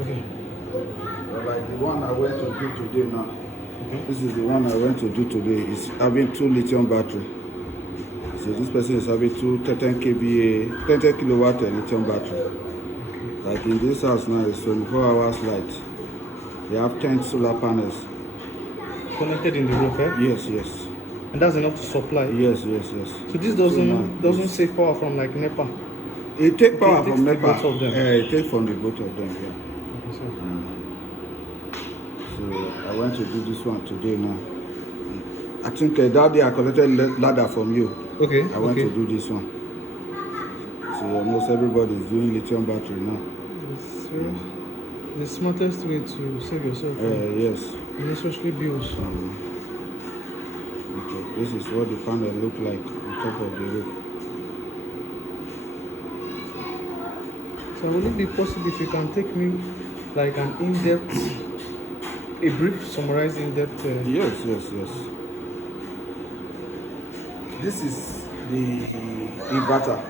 Okay. Like the one I went to do today now. Okay. This is the one I went to do today. It's having 2 lithium battery. So this person is having 2 10 kVA, 10 kilowatt lithium battery. Like in this house now, it's 24 hours light. They have 10 solar panels. Connected in the roof, eh? Yes, yes. And that's enough to supply. Yes, yes, yes. So this doesn't save power from like NEPA. It take power Okay, it from takes the NEPA. both of them. It take from the both of them, yeah. Okay, so. So I went to do this one today now. I think that day I collected ladder from you. Okay. I went to do this one. So almost everybody is doing lithium battery now. It's the smartest way to save yourself from Yes. unnecessary bills. Okay. This is what the panel look like on top of the roof. So will it be possible if you can take me like an in-depth, a brief summarized in-depth? Yes, yes, yes. This is the inverter.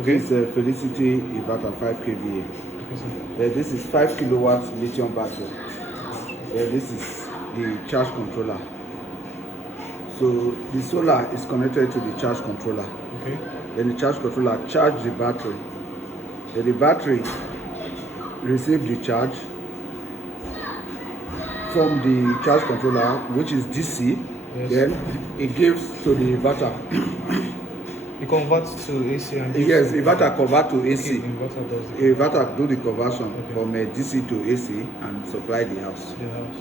Okay. This is a Felicity inverter 5 kVA. This is 5 kilowatt lithium battery. This is the charge controller. So the solar is connected to the charge controller. Okay. Then the charge controller charge the battery. Then the battery receive the charge from the charge controller, which is DC. Yes. Then it gives to the inverter. It converts to AC and DC. Yes, inverter convert to AC. Okay, inverter does it. Inverter do the conversion Okay. from DC to AC and supply the house. The house.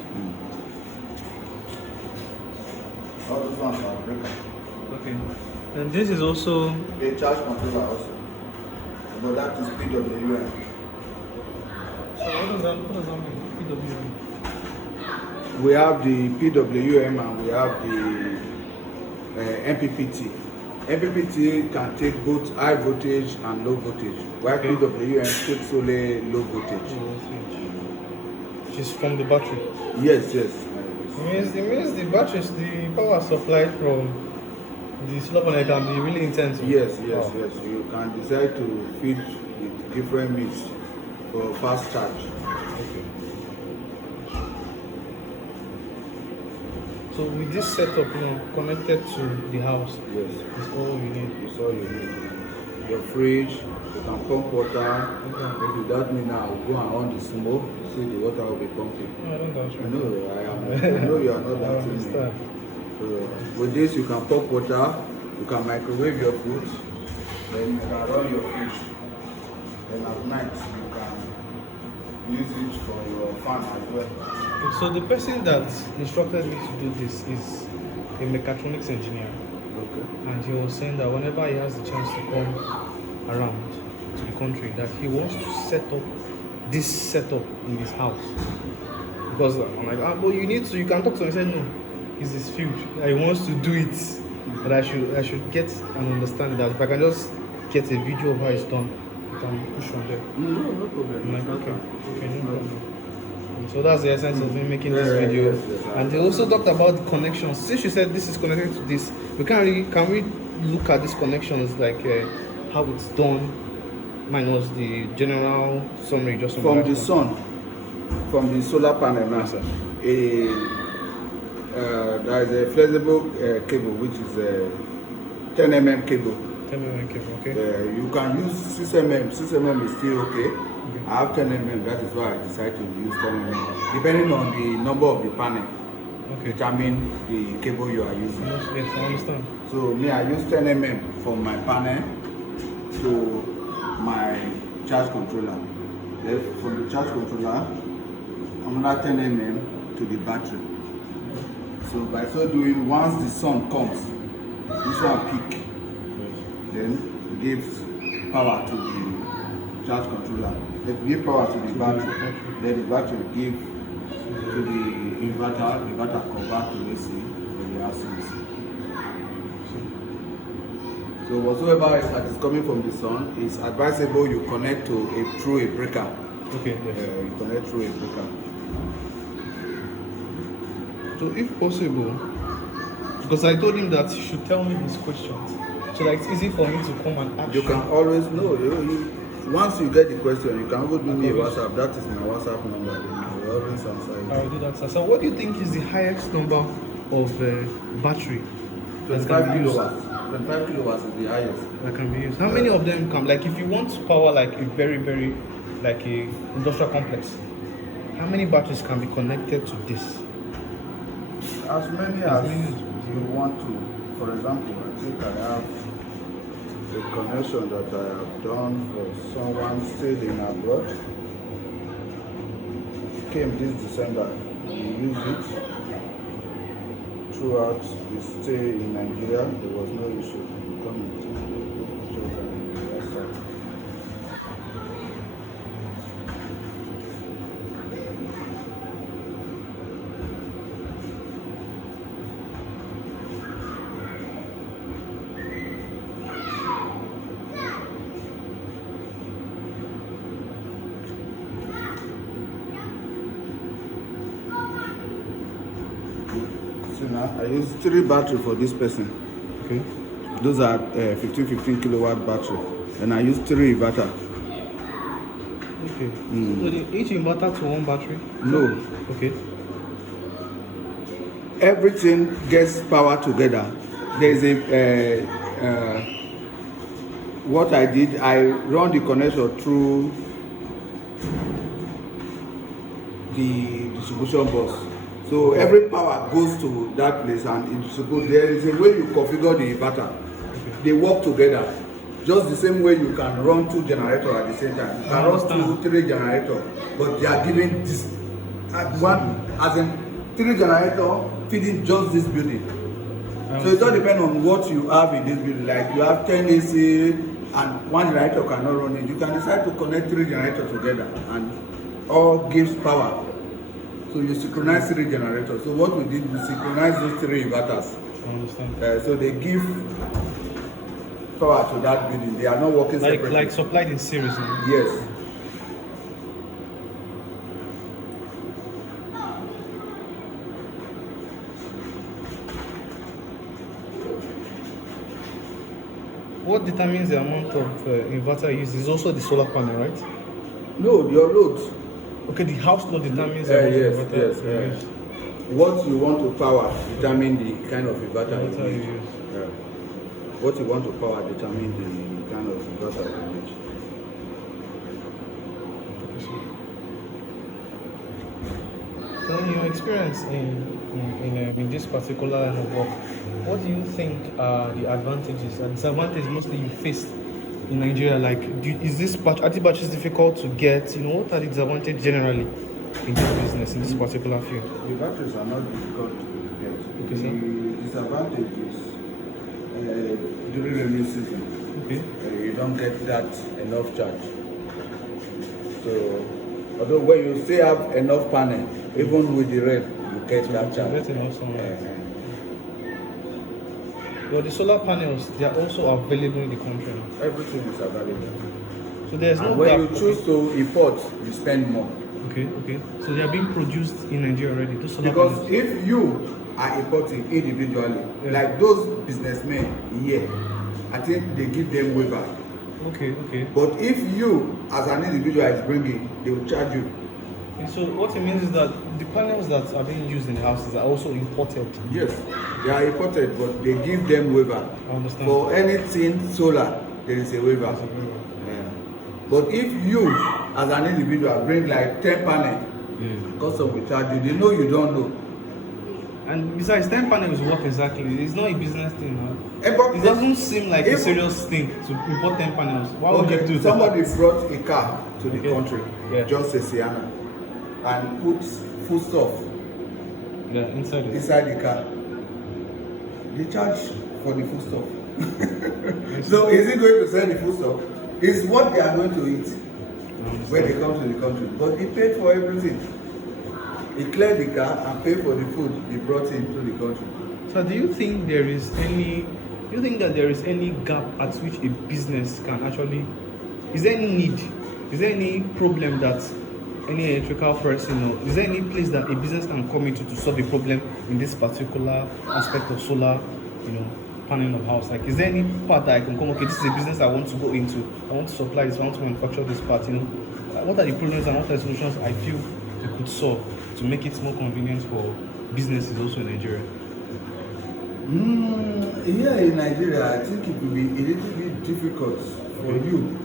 All those ones are breaker. Okay. And this is also A charge controller also. But that is PWM. so what does that mean? PWM. We have the PWM and we have the MPPT. MPPT can take both high voltage and low voltage, while Okay. PWM takes only low voltage. Which is from the battery. Yes, yes. It means the batteries, the power supplied from the solar panel can be really intense. Yes, yes, Wow. yes. You can decide to feed with different mix for fast charge. Okay. So with this setup, connected to the house, Yes. is all you need. It's all you need. Your fridge, you can pump water. If you doubt me now, I will go and on the smoke, see the water will be pumping. No, I don't doubt you. No, I know you are not I doubting me. understand. So with this you can pump water, you can microwave your food, then you can run your fridge. Then at night you can use it for your fan as well. Okay, so the person that instructed me to do this is a mechatronics engineer. Okay. And he was saying that whenever he has the chance to come around to the country, that he wants to set up this setup in his house. Because I'm like, but you can talk to him. He said, no, it's his field. He wants to do it. But I should get an understanding that if I can just get a video of how it's done, I can push on there. No problem. I'm like, okay, no problem. So that's the essence of me making this Yeah, video. yes, And he also talked about the connections. Since you said this is connected to this, can we look at these connections like how it's done, minus the general summary just From the sun, from the solar panel now, Yes, sir. there is a flexible cable which is a 10 mm cable. 10 mm cable, okay? You can use 6 mm. 6 mm is still okay. I have 10 mm. That is why I decided to use 10 mm. Depending on the number of the panel, Okay. determine the cable you are using. Yes, I understand. So me, I use 10 mm from my panel to my charge controller. Then from the charge controller, another 10 mm to the battery. So by so doing, once the sun comes, this one peak, then gives power to the charge controller. It gives power to the battery. Then the battery give to the inverter. The inverter convert to AC for the houses. So whatsoever that is coming from the sun is advisable you connect through a breaker. Okay, yes. You connect through a breaker. So if possible, because I told him that he should tell me his questions, so that it's easy for me to come and ask You can always know. once you get the question, you can go do me a WhatsApp. That is my WhatsApp number. I will always answer you. I will do that, sir. So what do you think is the highest number of battery that 25 can be used? kilowatts. 25 kilowatts is the highest. That can be used. How many of them come? Like if you want to power like a very, very, like a industrial complex, how many batteries can be connected to this? As many as you want to. For example, I think I have a connection that I have done for someone still in abroad. It came this December. We used it throughout the stay in Nigeria. There was no issue. I use 3 battery for this person. Okay. Those are 15 kilowatt battery, and I use 3 inverter. Okay. So each inverter to one battery? No. Okay. Everything gets power together. There is a what I did. I run the connection through the distribution bus. So every power goes to that place and it's supposed, there is a way you configure the inverter. They work together. Just the same way you can run 2 generators at the same time. You can run 2, 3 generators, but they are giving this one as in 3 generators feeding just this building. So it all depends on what you have in this building. Like you have 10 AC and 1 generator cannot run it. You can decide to connect 3 generators together and all gives power. So you synchronize 3 generators. So what we did, we synchronized those 3 inverters. I understand. So they give power to that building. They are not working separately. Like supplied in series. No? Yes. What determines the amount of inverter used is also the solar panel, right? No, your load. Okay, the house load determines the amount of inverter yes. What you want to power determine the kind of inverter you use. What you want to power determine the kind of inverter you use. So in your experience in this particular line of work, what do you think are the advantages and disadvantages mostly you faced in Nigeria? Like, is this batteries difficult to get? You know, what are the disadvantages generally in this business, in this particular field? The batteries are not difficult to get. Okay, sir. The disadvantage is during rainy season. Okay. You don't get that enough charge. So, although when you still have enough panel, even with the rain, you get that charge. But the solar panels, they are also available in the country now. Everything is available. So there's no when gap. you choose to import, you spend more. Okay. So they are being produced in Nigeria already. Those solar Because panels. if you are importing individually, like those businessmen here, I think they give them waiver. Okay. But if you, as an individual, is bringing, they will charge you. And so what it means is that the panels that are being used in the houses are also imported. Yes, they are imported, but they give them waiver. I understand. For anything solar, there is a waiver. Yeah. But if you, as an individual, bring like 10 panels, custom will charge you. They know you don't know. And besides, 10 panels work exactly. It's not a business thing. Huh? But it doesn't seem like a serious thing to import 10 panels. Why would you do that? Somebody brought a car to the country, just a Sienna, and put foodstuff inside the car. They charge for the foodstuff. So is it going to sell the foodstuff? It's what they are going to eat when they come to the country. But he paid for everything. He cleared the car and paid for the food he brought into the country. So do you think that there is any gap at which a business can actually, is there any need, is there any problem that any electrical person, or is there any place that a business can come into to solve a problem in this particular aspect of solar, panel of house? Like, is there any part that I can come? Okay, this is a business I want to go into. I want to supply this. I want to manufacture this part. You know, what are the problems and what are the solutions I feel we could solve to make it more convenient for businesses also in Nigeria? Here in Nigeria, I think it will be a little bit difficult for you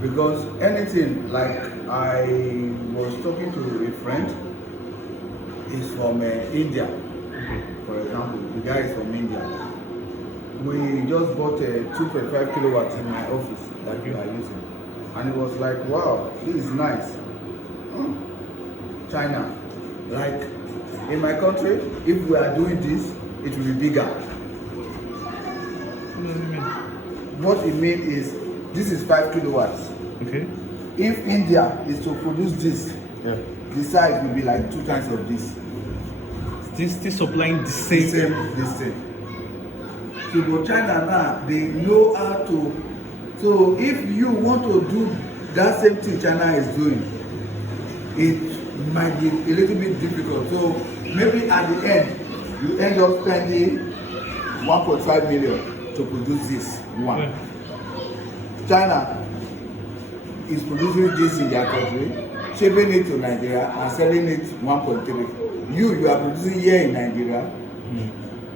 because anything like I was talking to a friend is from India. Okay. For example, the guy is from India. We just bought a 2.5 kilowatts in my office that we are using, and it was like, wow, this is nice. China, like in my country, if we are doing this, it will be bigger. What does it mean? What it means is this is 5 kilowatts. Okay. If India is to produce this, Yeah. the size will be like 2 times of this. Still supplying the The same. this thing. So but China now, they know how to. So if you want to do that same thing China is doing, it might be a little bit difficult. So maybe at the end, you end up spending 1.5 million to produce this one. Yeah. China is producing this in their country, shipping it to Nigeria and selling it 1.3. You are producing here in Nigeria,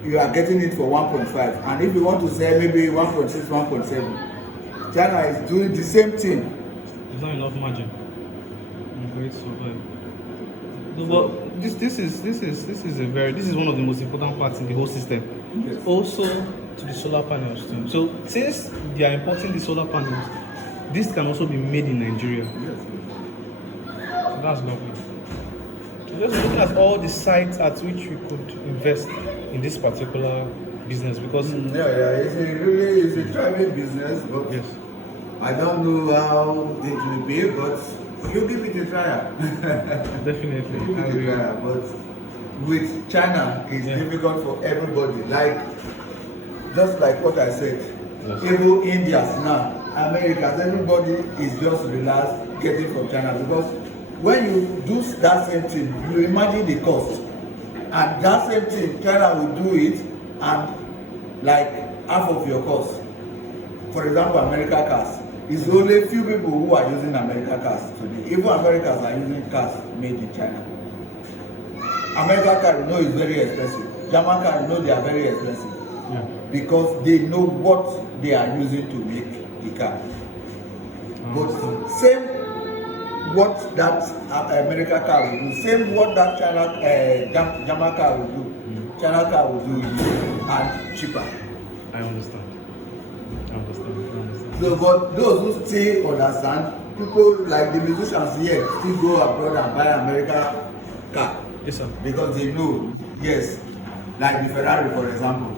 you are getting it for 1.5. And if you want to sell maybe 1.6, 1.7, China is doing the same thing. There's not enough margin. For it to survive. No, but this is one of the most important parts in the whole system. Yes. Also to the solar panels too. So since they are importing the solar panels, this can also be made in Nigeria. Yes. So that's lovely. So just looking at all the sites at which we could invest in this particular business because It's a thriving business, but yes. I don't know how it will be, but you give it a try. Definitely. Give it a try. But with China, it's difficult for everybody. Like, just like what I said, Yes. even Indians now, Americans, everybody is just relaxed getting from China because when you do that same thing, you imagine the cost. And that same thing, China will do it and like half of your cost. For example, American cars. It's only few people who are using American cars today. Even Americans are using cars made in China. American car, you know, is very expensive. German car, you know, they are very expensive. Yeah. Because they know what they are using to make the car. But same what that American car will do, same what that German car will do, China car will do and cheaper. I understand. So, but those who still understand, people like the musicians here still go abroad and buy American car. Yes, sir. Because they know, yes, like the Ferrari, for example.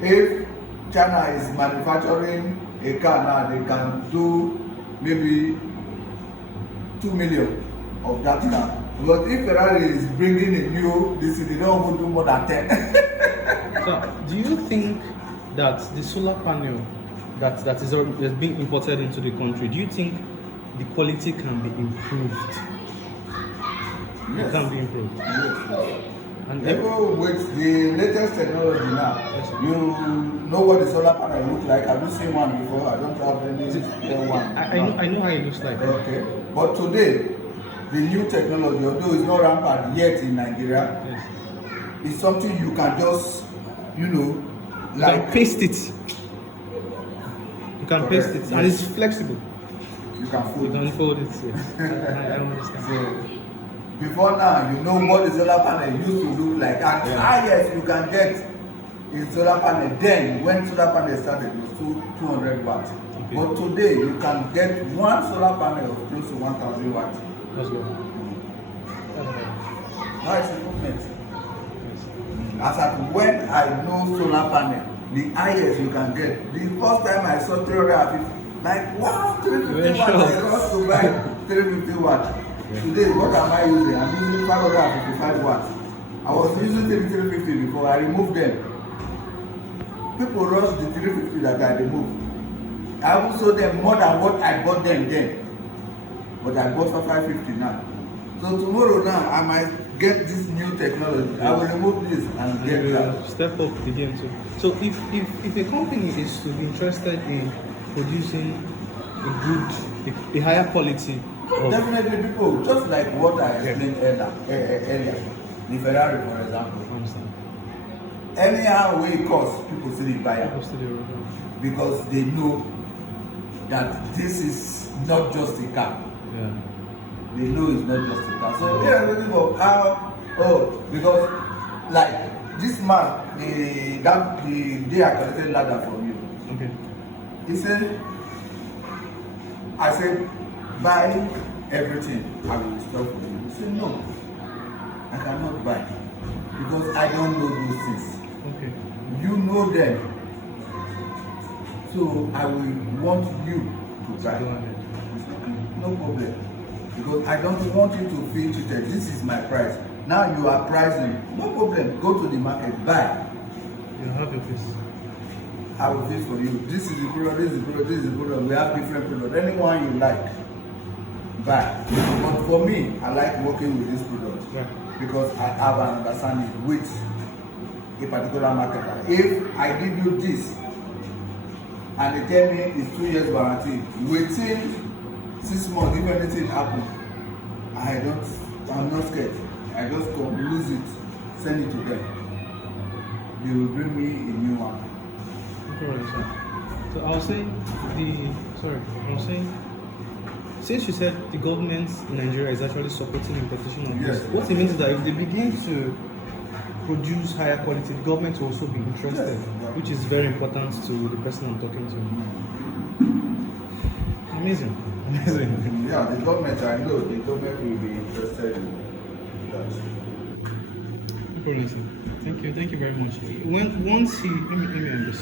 If China is manufacturing a car now, they can do maybe 2 million of that car. But if Ferrari is bringing a new, they don't even do more than 10. So, do you think that the solar panel that is being imported into the country, do you think the quality can be improved? Yes. It can be improved. Yes. And Even with the latest technology now, you know what the solar panel look like. Have you seen one before? I don't have any one. I know how it looks like. Okay. But today, the new technology, although it's not rampant yet in Nigeria, Yes. is something you can just, Like paste it. You can paste it, Correct, and yes. it's flexible. you can You fold. can fold it. Yes. I understand. So before now, you know what the solar panel used to look like, and highest you can get in solar panel. Then when solar panel started, it was 200 watts. Okay. But today you can get one solar panel of close to 1,000 watts. That's good. Nice improvement. Yes. As at when I know solar panel, the highest you can get. The first time I saw 350, like wow, 350 watts. I got to buy 350 watts. Today, what am I using? I'm using 555 watts. I was using 350 before. I removed them. People rush the 350 that I removed. I even sold them more than what I bought them then. But I bought for 550 now. So tomorrow now, I might get this new technology. I will remove this and get that. Step up the game too. So if a company is to be interested in producing a higher quality of, Definitely, people, just like what I explained earlier, the Ferrari, for example. I understand. Anyhow way it costs, people still buy it What's the deal? because they know that this is not just a car. Yeah. They know it's not just a car. So they are looking for because like this man, the day I collected ladder from you, Okay. he said, I said, buy everything I will install for you. He said, no, I cannot buy because I don't know those things. Okay. You know them. So I will want you to buy. Go ahead. It's okay, no problem. Because I don't want you to feel cheated. This is my price. Now you are pricing. No problem. Go to the market, buy. You have your piece. I will fix for you. This is the product, this is the product, this is the product. We have different products. Anyone you like, buy. But for me, I like working with this product. Right. Because I have an understanding with a particular marketer. If I give you this and they tell me it's 2 years warranty, within 6 months, if anything happens, I'm not scared. I just come, lose it, send it to them. They will bring me a new one. Okay, sir. So I was saying since you said the government in Nigeria is actually supporting importation of this, Yes. what it means is that if they begin to produce higher quality, the government will also be interested, Yes. which is very important to the person I'm talking to. Amazing. Amazing. Yeah, the government, I know, the government will be interested in that. Very nice. Thank you very much. Once he let me end this.